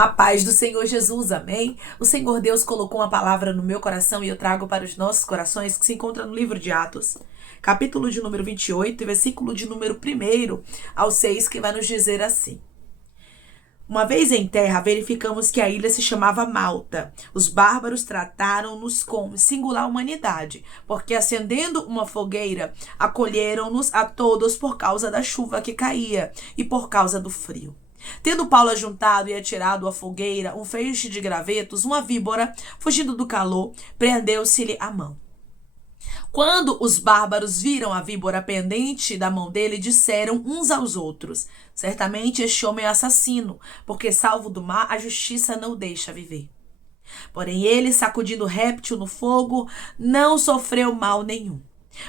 A paz do Senhor Jesus, amém? O Senhor Deus colocou uma palavra no meu coração e eu trago para os nossos corações, que se encontra no livro de Atos, capítulo de número 28, versículo de número 1 ao 6, que vai nos dizer assim. Uma vez em terra, verificamos que a ilha se chamava Malta. Os bárbaros trataram-nos com singular humanidade, porque acendendo uma fogueira, acolheram-nos a todos por causa da chuva que caía e por causa do frio. Tendo Paulo ajuntado e atirado à fogueira um feixe de gravetos, uma víbora, fugindo do calor, prendeu-se-lhe a mão. Quando os bárbaros viram a víbora pendente da mão dele, disseram uns aos outros: certamente este homem é assassino, porque salvo do mar, a justiça não o deixa viver. Porém ele, sacudindo o réptil no fogo, não sofreu mal nenhum.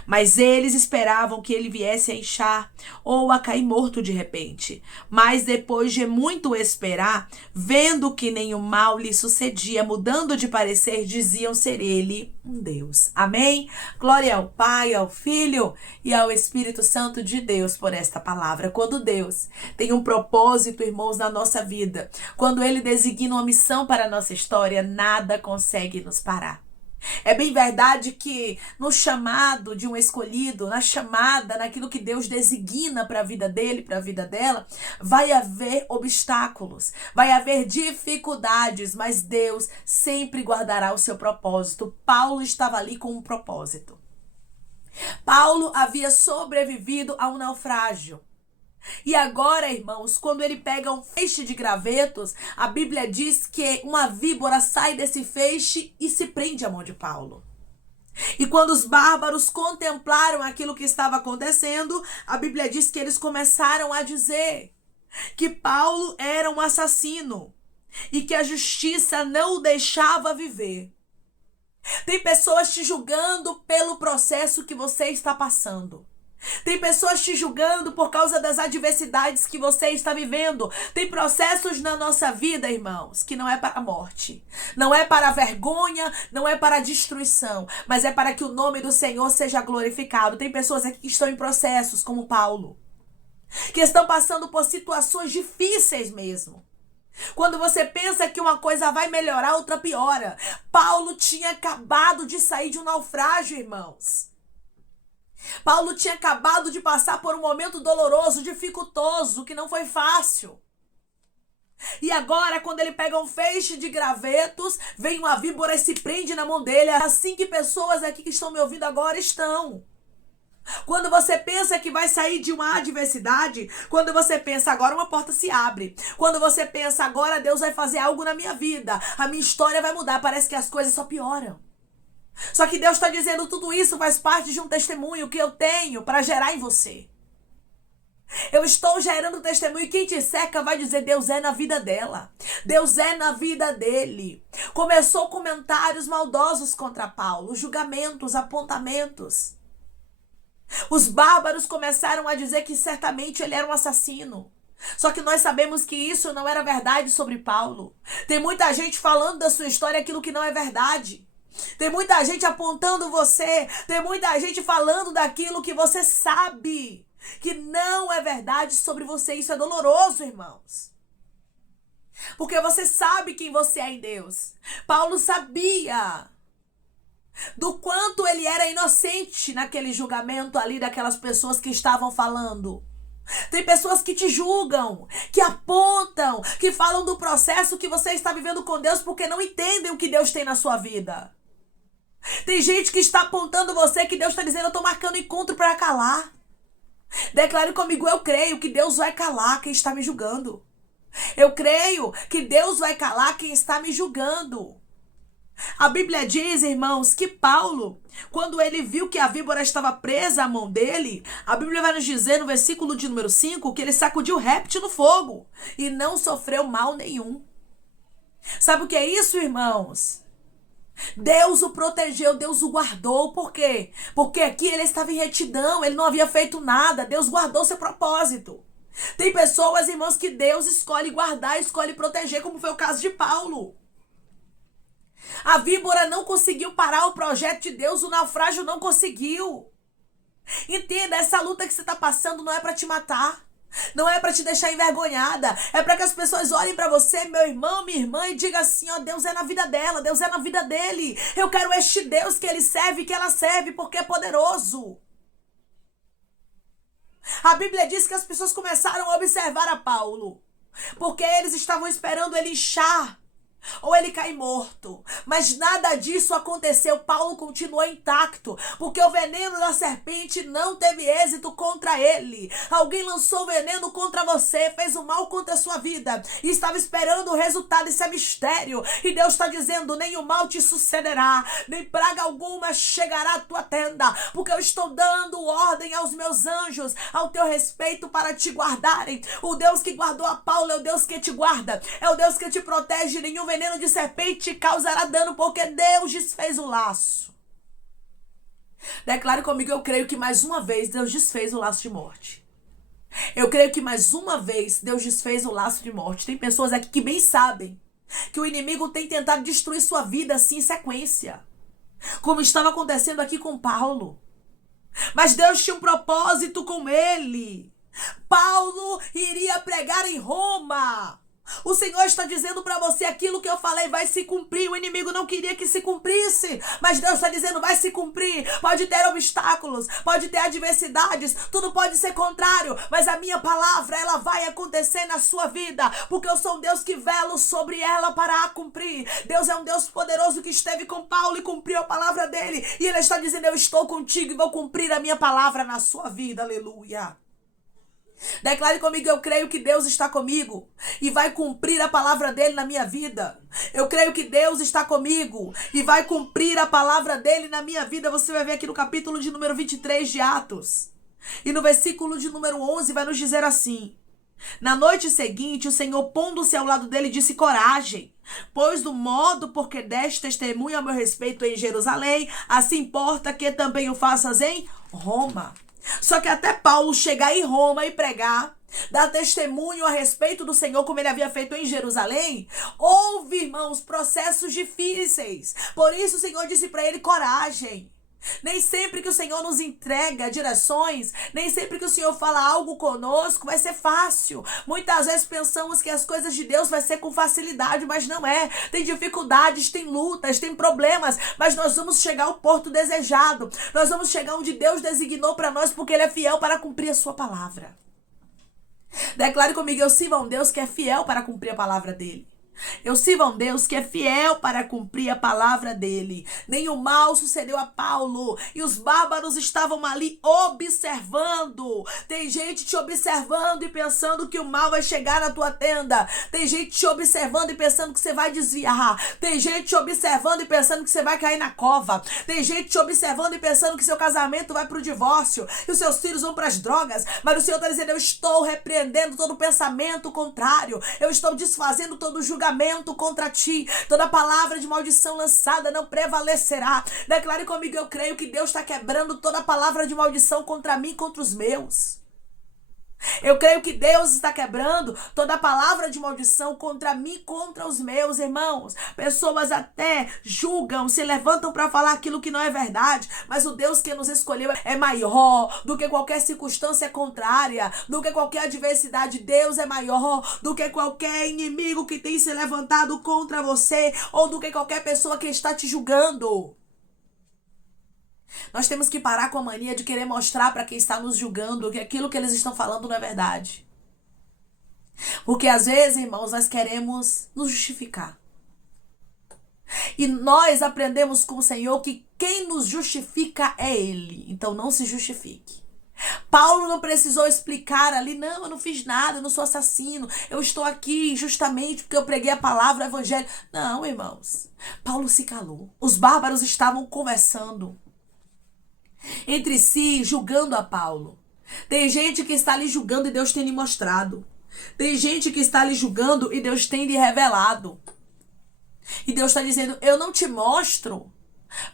Mas eles esperavam que ele viesse a inchar ou a cair morto de repente. Mas depois de muito esperar, vendo que nenhum mal lhe sucedia, mudando de parecer, diziam ser ele um Deus. Amém? Glória ao Pai, ao Filho e ao Espírito Santo de Deus por esta palavra. Quando Deus tem um propósito, irmãos, na nossa vida, quando Ele designa uma missão para a nossa história, nada consegue nos parar. É bem verdade que no chamado de um escolhido, na chamada, naquilo que Deus designa para a vida dele, para a vida dela, vai haver obstáculos, vai haver dificuldades, mas Deus sempre guardará o seu propósito. Paulo estava ali com um propósito. Paulo havia sobrevivido a um naufrágio. E agora, irmãos, quando ele pega um feixe de gravetos, a Bíblia diz que uma víbora sai desse feixe e se prende à mão de Paulo. E quando os bárbaros contemplaram aquilo que estava acontecendo, a Bíblia diz que eles começaram a dizer que Paulo era um assassino e que a justiça não o deixava viver. Tem pessoas te julgando pelo processo que você está passando. Tem pessoas te julgando por causa das adversidades que você está vivendo. Tem processos na nossa vida, irmãos, que não é para a morte. Não é para a vergonha, não é para a destruição, mas é para que o nome do Senhor seja glorificado. Tem pessoas aqui que estão em processos, como Paulo, que estão passando por situações difíceis mesmo. Quando você pensa que uma coisa vai melhorar, outra piora. Paulo tinha acabado de sair de um naufrágio, irmãos. Paulo tinha acabado de passar por um momento doloroso, dificultoso, que não foi fácil. E agora, quando ele pega um feixe de gravetos, vem uma víbora e se prende na mão dele. É assim que pessoas aqui que estão me ouvindo agora estão. Quando você pensa que vai sair de uma adversidade, quando você pensa agora uma porta se abre, quando você pensa agora Deus vai fazer algo na minha vida, a minha história vai mudar, parece que as coisas só pioram. Só que Deus está dizendo, tudo isso faz parte de um testemunho que eu tenho para gerar em você. Eu estou gerando testemunho e quem te cerca vai dizer, Deus é na vida dela. Deus é na vida dele. Começou comentários maldosos contra Paulo, julgamentos, apontamentos. Os bárbaros começaram a dizer que certamente ele era um assassino. Só que nós sabemos que isso não era verdade sobre Paulo. Tem muita gente falando da sua história aquilo que não é verdade. Tem muita gente apontando você, tem muita gente falando daquilo que você sabe que não é verdade sobre você. Isso é doloroso, irmãos. Porque você sabe quem você é em Deus. Paulo sabia do quanto ele era inocente naquele julgamento ali daquelas pessoas que estavam falando. Tem pessoas que te julgam, que apontam, que falam do processo que você está vivendo com Deus porque não entendem o que Deus tem na sua vida. Tem gente que está apontando você, que Deus está dizendo, eu estou marcando encontro para calar. Declare comigo, eu creio que Deus vai calar quem está me julgando. Eu creio que Deus vai calar quem está me julgando. A Bíblia diz, irmãos, que Paulo, quando ele viu que a víbora estava presa à mão dele, a Bíblia vai nos dizer no versículo de número 5 que ele sacudiu o réptil no fogo e não sofreu mal nenhum. Sabe o que é isso, irmãos? Deus o protegeu, Deus o guardou. Por quê? Porque aqui ele estava em retidão, ele não havia feito nada. Deus guardou seu propósito. Tem pessoas, irmãos, que Deus escolhe guardar, escolhe proteger, como foi o caso de Paulo. A víbora não conseguiu parar o projeto de Deus, o naufrágio não conseguiu. Entenda, essa luta que você está passando não é para te matar. Não é para te deixar envergonhada. É para que as pessoas olhem para você, meu irmão, minha irmã, e digam assim, ó, Deus é na vida dela, Deus é na vida dele. Eu quero este Deus que ele serve, que ela serve, porque é poderoso. A Bíblia diz que as pessoas começaram a observar a Paulo, porque eles estavam esperando ele inchar ou ele cai morto. Mas nada disso aconteceu. Paulo continuou intacto, porque o veneno da serpente não teve êxito contra ele. Alguém lançou veneno contra você, fez o mal contra a sua vida e estava esperando o resultado. Isso é mistério. E Deus está dizendo, nem o mal te sucederá, nem praga alguma chegará à tua tenda, porque eu estou dando ordem aos meus anjos ao teu respeito para te guardarem. O Deus que guardou a Paulo é o Deus que te guarda, é o Deus que te protege. Nenhum veneno de serpente causará dano, porque Deus desfez o laço. Declare comigo, eu creio que mais uma vez Deus desfez o laço de morte. Eu creio que mais uma vez Deus desfez o laço de morte. Tem pessoas aqui que bem sabem que o inimigo tem tentado destruir sua vida assim em sequência, como estava acontecendo aqui com Paulo. Mas Deus tinha um propósito com ele. Paulo iria pregar em Roma. O Senhor está dizendo para você, aquilo que eu falei vai se cumprir. O inimigo não queria que se cumprisse, mas Deus está dizendo, vai se cumprir. Pode ter obstáculos, pode ter adversidades, tudo pode ser contrário, mas a minha palavra, ela vai acontecer na sua vida, porque eu sou um Deus que velo sobre ela para a cumprir. Deus é um Deus poderoso que esteve com Paulo e cumpriu a palavra dele, e ele está dizendo, eu estou contigo e vou cumprir a minha palavra na sua vida. Aleluia. Declare comigo, eu creio que Deus está comigo e vai cumprir a palavra dele na minha vida. Eu creio que Deus está comigo e vai cumprir a palavra dele na minha vida. Você vai ver aqui no capítulo de número 23 de Atos. E no versículo de número 11 vai nos dizer assim: na noite seguinte, o Senhor, pondo-se ao lado dele, disse, coragem, pois do modo porque deste testemunho a meu respeito em Jerusalém, assim importa que também o faças em Roma. Só que até Paulo chegar em Roma e pregar, dar testemunho a respeito do Senhor, como ele havia feito em Jerusalém, houve, irmãos, processos difíceis. Por isso o Senhor disse para ele, coragem. Nem sempre que o Senhor nos entrega direções, nem sempre que o Senhor fala algo conosco vai ser fácil. Muitas vezes pensamos que as coisas de Deus vai ser com facilidade, mas não é. Tem dificuldades, tem lutas, tem problemas, mas nós vamos chegar ao porto desejado. Nós vamos chegar onde Deus designou para nós, porque Ele é fiel para cumprir a sua palavra. Declare comigo, eu sirvo a um Deus que é fiel para cumprir a palavra dele. Eu sirvo a um Deus que é fiel para cumprir a palavra dele. Nenhum mal sucedeu a Paulo e os bárbaros estavam ali observando. Tem gente te observando e pensando que o mal vai chegar na tua tenda. Tem gente te observando e pensando que você vai desviar. Tem gente te observando e pensando que você vai cair na cova. Tem gente te observando e pensando que seu casamento vai para o divórcio e os seus filhos vão para as drogas. Mas o Senhor está dizendo, eu estou repreendendo todo pensamento contrário. Eu estou desfazendo todo julgamento contra ti. Toda palavra de maldição lançada não prevalecerá. Declare comigo, eu creio que Deus está quebrando toda palavra de maldição contra mim e contra os meus. Eu creio que Deus está quebrando toda palavra de maldição contra mim e contra os meus irmãos. Pessoas até julgam, se levantam para falar aquilo que não é verdade, mas o Deus que nos escolheu é maior do que qualquer circunstância contrária, do que qualquer adversidade. Deus é maior do que qualquer inimigo que tem se levantado contra você ou do que qualquer pessoa que está te julgando. Nós temos que parar com a mania de querer mostrar para quem está nos julgando que aquilo que eles estão falando não é verdade. Porque às vezes, irmãos, nós queremos nos justificar. E nós aprendemos com o Senhor que quem nos justifica é Ele. Então não se justifique. Paulo não precisou explicar ali, não, eu não fiz nada, eu não sou assassino, eu estou aqui justamente porque eu preguei a palavra, o evangelho. Não, irmãos. Paulo se calou. Os bárbaros estavam conversando entre si, julgando a Paulo. Tem gente que está ali julgando e Deus tem lhe mostrado. Tem gente que está ali julgando e Deus tem lhe revelado. E Deus está dizendo, eu não te mostro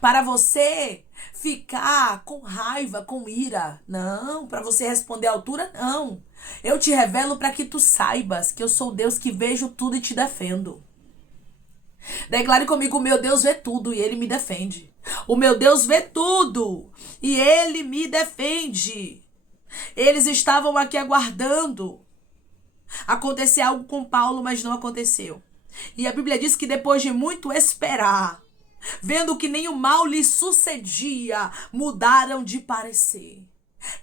para você ficar com raiva, com ira. Não, para você responder à altura, não. Eu te revelo para que tu saibas que eu sou Deus que vejo tudo e te defendo. Declare comigo, o meu Deus vê tudo e Ele me defende. O meu Deus vê tudo e Ele me defende. Eles estavam aqui aguardando acontecer algo com Paulo, mas não aconteceu. E a Bíblia diz que depois de muito esperar, vendo que nenhum mal lhes sucedia, mudaram de parecer.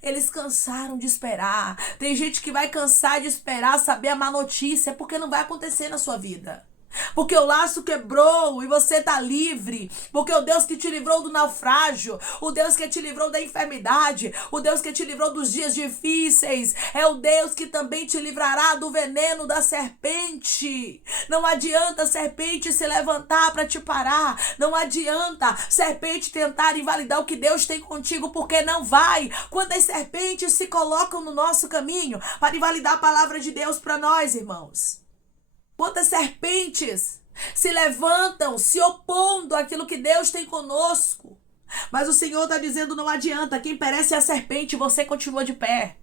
Eles cansaram de esperar. Tem gente que vai cansar de esperar saber a má notícia, porque não vai acontecer na sua vida. Porque o laço quebrou e você está livre. Porque o Deus que te livrou do naufrágio, o Deus que te livrou da enfermidade, o Deus que te livrou dos dias difíceis, é o Deus que também te livrará do veneno da serpente. Não adianta a serpente se levantar para te parar. Não adianta a serpente tentar invalidar o que Deus tem contigo, porque não vai. Quantas serpentes se colocam no nosso caminho para invalidar a palavra de Deus para nós, irmãos? Quantas serpentes se levantam, se opondo àquilo que Deus tem conosco. Mas o Senhor está dizendo, não adianta. Quem perece é a serpente, você continua de pé.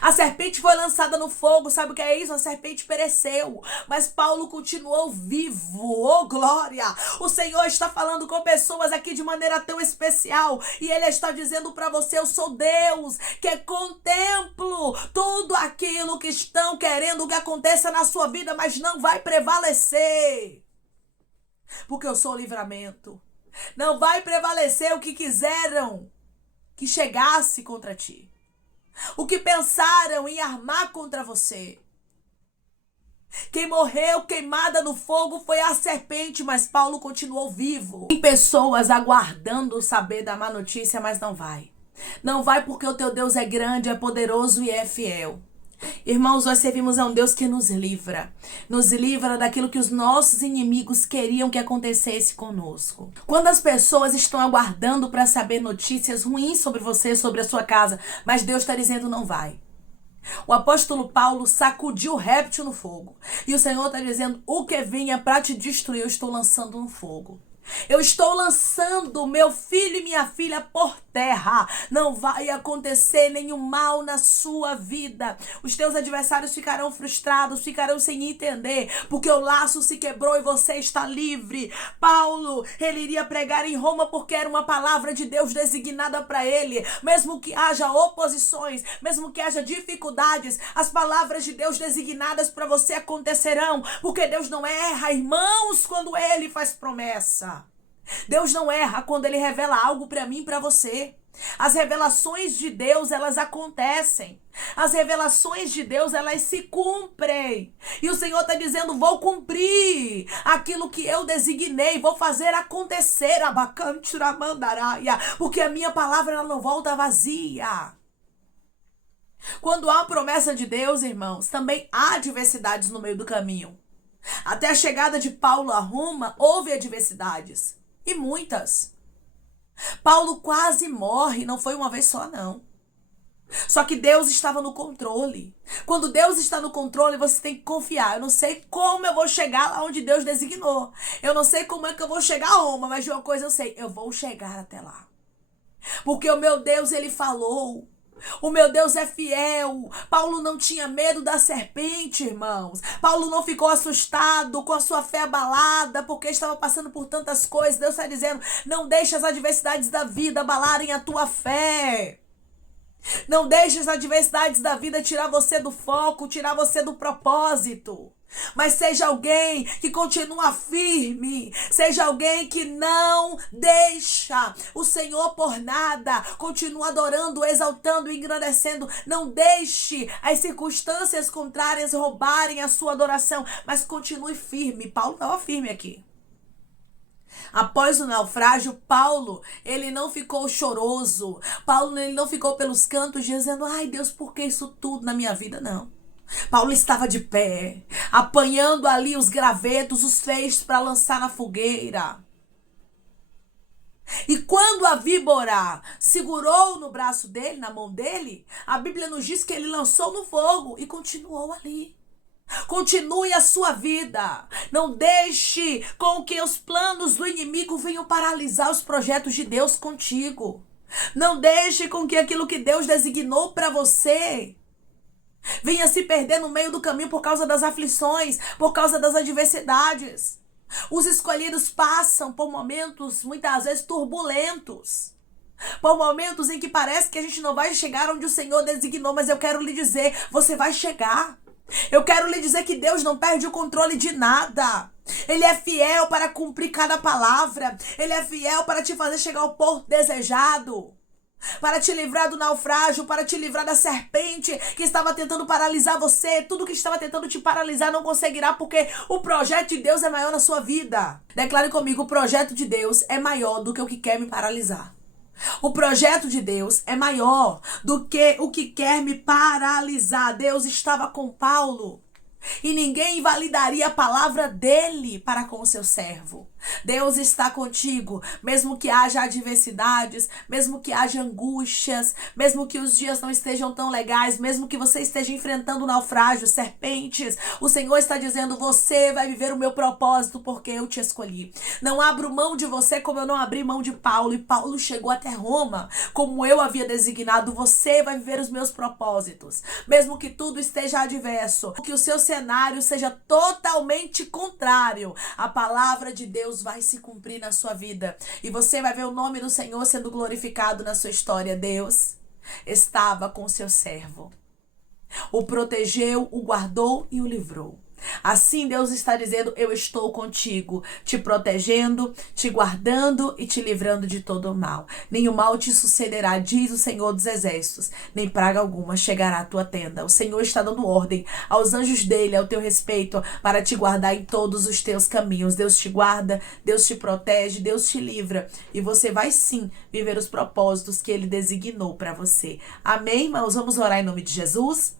A serpente foi lançada no fogo, sabe o que é isso? A serpente pereceu, mas Paulo continuou vivo. Oh, glória! O Senhor está falando com pessoas aqui de maneira tão especial, e Ele está dizendo para você, eu sou Deus, que contemplo tudo aquilo que estão querendo que aconteça na sua vida, mas não vai prevalecer, porque eu sou o livramento. Não vai prevalecer o que quiseram que chegasse contra ti. O que pensaram em armar contra você. Quem morreu queimada no fogo foi a serpente, mas Paulo continuou vivo. Tem pessoas aguardando saber da má notícia, mas não vai. Não vai porque o teu Deus é grande, é poderoso e é fiel. Irmãos, nós servimos a um Deus que nos livra daquilo que os nossos inimigos queriam que acontecesse conosco. Quando as pessoas estão aguardando para saber notícias ruins sobre você, sobre a sua casa, mas Deus está dizendo não vai. O apóstolo Paulo sacudiu o réptil no fogo, e o Senhor está dizendo, o que vinha para te destruir eu estou lançando no fogo. Eu estou lançando meu filho e minha filha por terra. Não vai acontecer nenhum mal na sua vida. Os teus adversários ficarão frustrados, ficarão sem entender, porque o laço se quebrou e você está livre. Paulo, ele iria pregar em Roma porque era uma palavra de Deus designada para ele. Mesmo que haja oposições, mesmo que haja dificuldades, as palavras de Deus designadas para você acontecerão, porque Deus não erra, irmãos, quando Ele faz promessa. Deus não erra quando Ele revela algo para mim e para você. As revelações de Deus, elas acontecem. As revelações de Deus, elas se cumprem. E o Senhor está dizendo, vou cumprir aquilo que eu designei, vou fazer acontecer, porque a minha palavra ela não volta vazia. Quando há promessa de Deus, irmãos, também há adversidades no meio do caminho. Até a chegada de Paulo a Roma, houve adversidades. E muitas. Paulo quase morre, não foi uma vez só, não. Só que Deus estava no controle. Quando Deus está no controle, você tem que confiar. Eu não sei como eu vou chegar lá onde Deus designou. Eu não sei como é que eu vou chegar a Roma, mas de uma coisa eu sei, eu vou chegar até lá. Porque o meu Deus, Ele falou. O meu Deus é fiel. Paulo não tinha medo da serpente, irmãos. Paulo não ficou assustado, com a sua fé abalada, porque estava passando por tantas coisas. Deus está dizendo, não deixe as adversidades da vida abalarem a tua fé. Não deixe as adversidades da vida tirar você do foco, tirar você do propósito. Mas seja alguém que continua firme, seja alguém que não deixa o Senhor por nada, continua adorando, exaltando e engrandecendo. Não deixe as circunstâncias contrárias roubarem a sua adoração, mas continue firme. Paulo estava firme aqui. Após o naufrágio, Paulo, ele não ficou choroso. Paulo, ele não ficou pelos cantos dizendo, ai Deus, por que isso tudo na minha vida? Não. Paulo estava de pé, apanhando ali os gravetos, os feixes para lançar na fogueira. E quando a víbora segurou no braço dele, na mão dele, a Bíblia nos diz que ele lançou no fogo e continuou ali. Continue a sua vida. Não deixe com que os planos do inimigo venham paralisar os projetos de Deus contigo. Não deixe com que aquilo que Deus designou para você venha se perder no meio do caminho por causa das aflições, por causa das adversidades. Os escolhidos passam por momentos, muitas vezes, turbulentos. Por momentos em que parece que a gente não vai chegar onde o Senhor designou, mas eu quero lhe dizer, você vai chegar. Eu quero lhe dizer que Deus não perde o controle de nada. Ele é fiel para cumprir cada palavra. Ele é fiel para te fazer chegar ao porto desejado, para te livrar do naufrágio, para te livrar da serpente que estava tentando paralisar você. Tudo que estava tentando te paralisar não conseguirá, porque o projeto de Deus é maior na sua vida. Declare comigo, o projeto de Deus é maior do que o que quer me paralisar. O projeto de Deus é maior do que o que quer me paralisar. Deus estava com Paulo e ninguém invalidaria a palavra dele para com o seu servo. Deus está contigo, mesmo que haja adversidades, mesmo que haja angústias, mesmo que os dias não estejam tão legais, mesmo que você esteja enfrentando naufrágios, serpentes. O Senhor está dizendo, você vai viver o meu propósito porque eu te escolhi. Não abro mão de você como eu não abri mão de Paulo, e Paulo chegou até Roma como eu havia designado. Você vai viver os meus propósitos, mesmo que tudo esteja adverso, que o seu cenário seja totalmente contrário. A palavra de Deus vai se cumprir na sua vida e você vai ver o nome do Senhor sendo glorificado na sua história. Deus estava com seu servo, o protegeu, o guardou e o livrou. Assim Deus está dizendo, eu estou contigo, te protegendo, te guardando e te livrando de todo o mal. Nenhum mal te sucederá, diz o Senhor dos Exércitos, nem praga alguma chegará à tua tenda. O Senhor está dando ordem aos anjos dele, ao teu respeito, para te guardar em todos os teus caminhos. Deus te guarda, Deus te protege, Deus te livra, e você vai sim viver os propósitos que ele designou para você. Amém, irmãos? Vamos orar em nome de Jesus?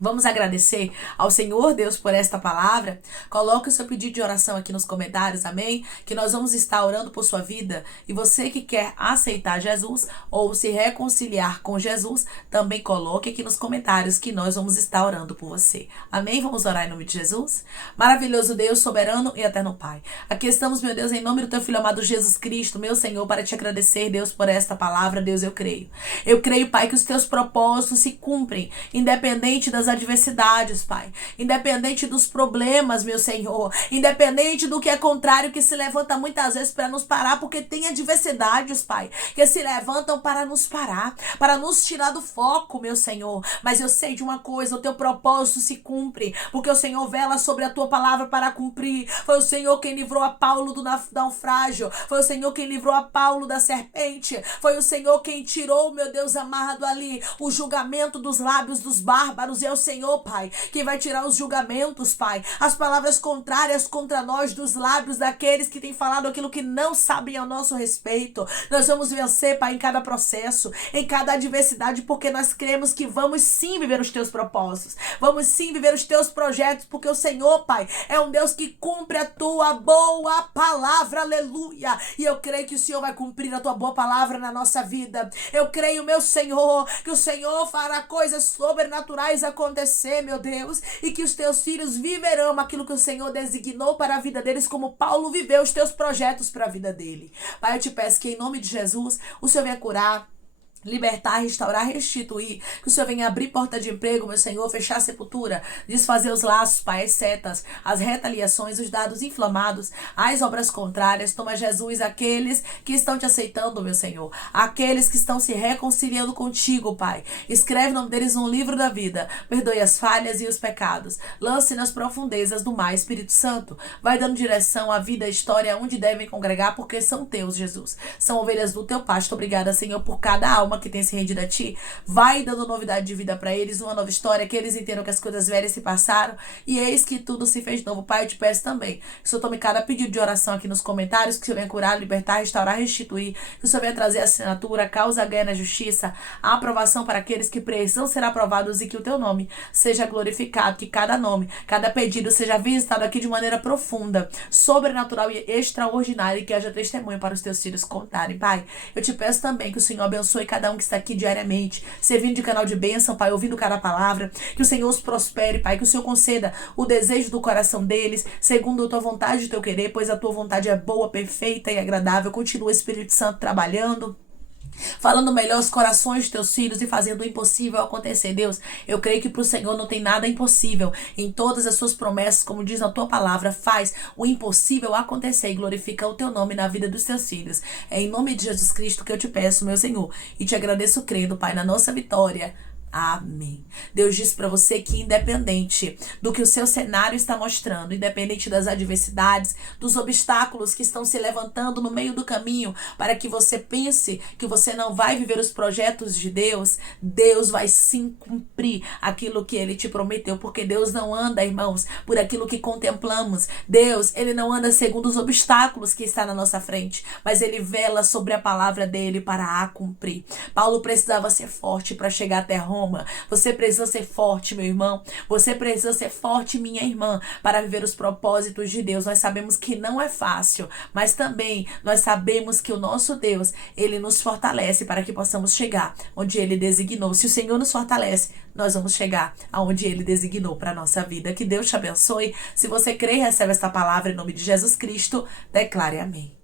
Vamos agradecer ao Senhor Deus por esta palavra. Coloque o seu pedido de oração aqui nos comentários, amém? Que nós vamos estar orando por sua vida. E você que quer aceitar Jesus ou se reconciliar com Jesus, também coloque aqui nos comentários que nós vamos estar orando por você. Amém? Vamos orar em nome de Jesus? Maravilhoso Deus, soberano e eterno Pai. Aqui estamos, meu Deus, em nome do teu Filho amado Jesus Cristo, meu Senhor, para te agradecer, Deus, por esta palavra. Deus, eu creio. Eu creio, Pai, que os teus propósitos se cumprem, independente das adversidades, Pai, independente dos problemas, meu Senhor, independente do que é contrário, que se levanta muitas vezes para nos parar, porque tem adversidades, Pai, que se levantam para nos parar, para nos tirar do foco, meu Senhor. Mas eu sei de uma coisa, o teu propósito se cumpre, porque o Senhor vela sobre a tua palavra para cumprir. Foi o Senhor quem livrou a Paulo do naufrágio, foi o Senhor quem livrou a Paulo da serpente, foi o Senhor quem tirou, meu Deus amado, ali o julgamento dos lábios dos bárbaros. E é o Senhor, Pai, quem vai tirar os julgamentos, Pai, as palavras contrárias contra nós dos lábios daqueles que têm falado aquilo que não sabem ao nosso respeito. Nós vamos vencer, Pai, em cada processo, em cada adversidade, porque nós cremos que vamos sim viver os teus propósitos, vamos sim viver os teus projetos, porque o Senhor, Pai, é um Deus que cumpre a tua boa palavra, aleluia. E eu creio que o Senhor vai cumprir a tua boa palavra na nossa vida. Eu creio, meu Senhor, que o Senhor fará coisas sobrenaturais acontecer, meu Deus, e que os teus filhos viverão aquilo que o Senhor designou para a vida deles, como Paulo viveu os teus projetos para a vida dele. Pai, eu te peço que em nome de Jesus o Senhor venha curar, libertar, restaurar, restituir, que o Senhor venha abrir porta de emprego, meu Senhor, fechar a sepultura, desfazer os laços, Pai, as setas, as retaliações, os dados inflamados, as obras contrárias. Toma, Jesus, aqueles que estão te aceitando, meu Senhor, aqueles que estão se reconciliando contigo, Pai, escreve o nome deles no livro da vida, perdoe as falhas e os pecados, lance nas profundezas do mar. Espírito Santo, vai dando direção à vida, à história, onde devem congregar, porque são teus, Jesus, são ovelhas do teu pasto. Obrigada, Senhor, por cada alma que tem se rendido a ti. Vai dando novidade de vida para eles, uma nova história, que eles entendam que as coisas velhas se passaram e eis que tudo se fez novo. Pai, eu te peço também que o Senhor tome cada pedido de oração aqui nos comentários, que o Senhor venha curar, libertar, restaurar, restituir, que o Senhor venha trazer a assinatura, causa ganha na justiça, a aprovação para aqueles que precisam ser aprovados, e que o teu nome seja glorificado, que cada nome, cada pedido seja visitado aqui de maneira profunda, sobrenatural e extraordinária, e que haja testemunho para os teus filhos contarem. Pai, eu te peço também que o Senhor abençoe cada um que está aqui diariamente, servindo de canal de bênção, Pai, ouvindo cada palavra, que o Senhor os prospere, Pai, que o Senhor conceda o desejo do coração deles, segundo a tua vontade e o teu querer, pois a tua vontade é boa, perfeita e agradável. Continua, Espírito Santo, trabalhando, falando melhor os corações dos teus filhos e fazendo o impossível acontecer. Deus, eu creio que para o Senhor não tem nada impossível. Em todas as suas promessas, como diz na tua palavra, faz o impossível acontecer e glorifica o teu nome na vida dos teus filhos. É em nome de Jesus Cristo que eu te peço, meu Senhor, e te agradeço crendo, Pai, na nossa vitória. Amém. Deus diz para você que independente do que o seu cenário está mostrando, independente das adversidades, dos obstáculos que estão se levantando no meio do caminho para que você pense que você não vai viver os projetos de Deus, Deus vai sim cumprir aquilo que Ele te prometeu, porque Deus não anda, irmãos, por aquilo que contemplamos. Deus, Ele não anda segundo os obstáculos que está na nossa frente, mas Ele vela sobre a palavra dEle para a cumprir. Paulo precisava ser forte para chegar até Roma. Você precisa ser forte, meu irmão. Você precisa ser forte, minha irmã, para viver os propósitos de Deus. Nós sabemos que não é fácil, mas também nós sabemos que o nosso Deus, Ele nos fortalece para que possamos chegar onde Ele designou. Se o Senhor nos fortalece, nós vamos chegar aonde Ele designou para a nossa vida. Que Deus te abençoe. Se você crê e recebe esta palavra em nome de Jesus Cristo, declare amém.